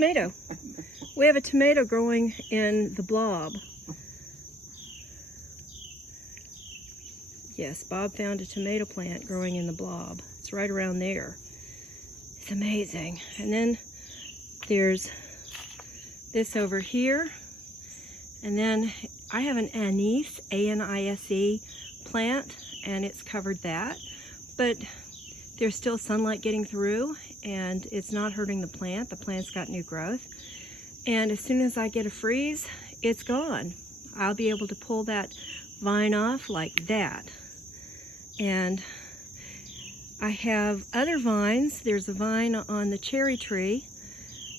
tomato. We have a tomato growing in the Blob. Yes, Bob found a tomato plant growing in the Blob. It's right around there. It's amazing. And then there's this over here. And then I have an anise, A-N-I-S-E plant, and it's covered that. But there's still sunlight getting through, and it's not hurting the plant. The plant's got new growth. And as soon as I get a freeze, it's gone. I'll be able to pull that vine off like that. And I have other vines. There's a vine on the cherry tree.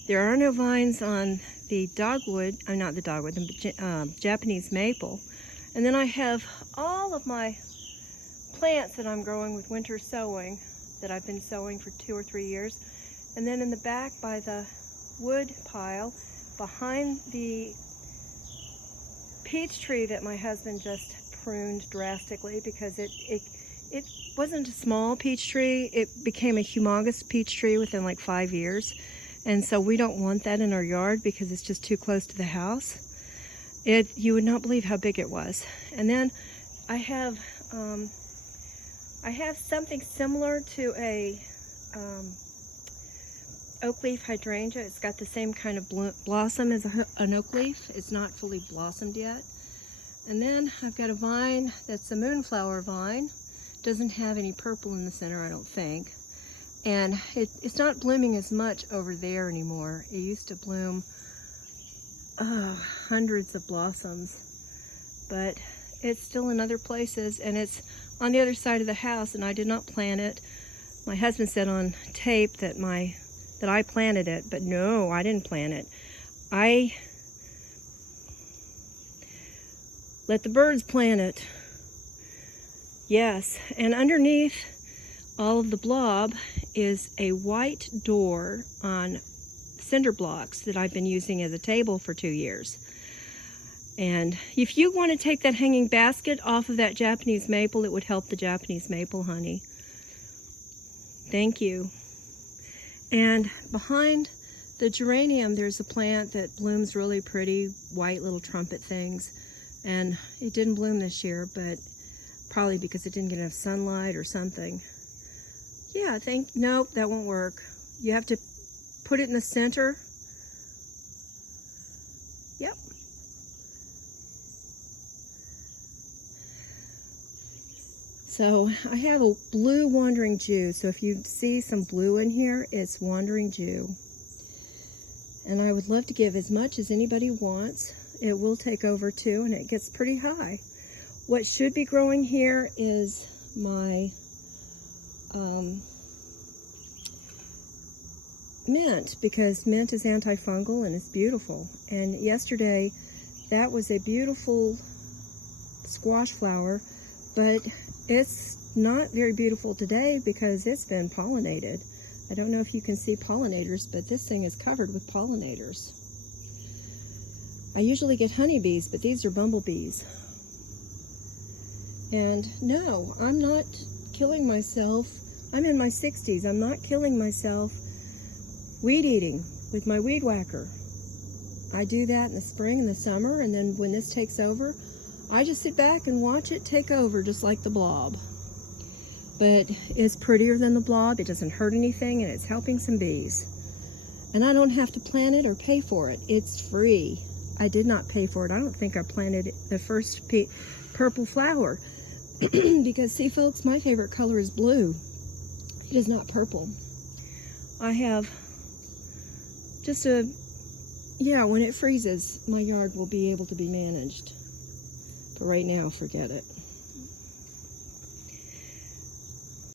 There are no vines on the dogwood, not the dogwood, the Japanese maple. And then I have all of my plants that I'm growing with winter sowing, that I've been sowing for 2 or 3 years. And then in the back by the wood pile, behind the peach tree that my husband just pruned drastically because it wasn't a small peach tree, it became a humongous peach tree within like 5 years. And so we don't want that in our yard because it's just too close to the house. You would not believe how big it was. And then I have something similar to a oak leaf hydrangea. It's got the same kind of blossom as an oak leaf. It's not fully blossomed yet. And then I've got a vine that's a moonflower vine. Doesn't have any purple in the center, I don't think. And it's not blooming as much over there anymore. It used to bloom hundreds of blossoms, but it's still in other places, and it's on the other side of the house, and I did not plant it. My husband said on tape that I planted it, but no, I didn't plant it. I let the birds plant it. Yes, and underneath all of the Blob is a white door on cinder blocks that I've been using as a table for 2 years. And if you want to take that hanging basket off of that Japanese maple, it would help the Japanese maple, honey. Thank you. And behind the geranium, there's a plant that blooms really pretty, white little trumpet things. And it didn't bloom this year, but probably because it didn't get enough sunlight or something. Yeah, nope, that won't work. You have to put it in the center. Yep. So I have a blue wandering Jew. So if you see some blue in here, it's wandering Jew. And I would love to give as much as anybody wants. It will take over too, and it gets pretty high. What should be growing here is my mint, because mint is antifungal and it's beautiful. And yesterday that was a beautiful squash flower, but it's not very beautiful today because it's been pollinated. I don't know if you can see pollinators, but this thing is covered with pollinators. I usually get honeybees, but these are bumblebees. And no, I'm not killing myself. I'm in my 60s. I'm not killing myself weed eating with my weed whacker. I do that in the spring and the summer, and then when this takes over, I just sit back and watch it take over, just like the Blob. But it's prettier than the Blob. It doesn't hurt anything, and it's helping some bees. And I don't have to plant it or pay for it. It's free. I did not pay for it. I don't think I planted the first purple flower. Because, see folks, my favorite color is blue. It is not purple. I have just when it freezes, my yard will be able to be managed. But right now, forget it.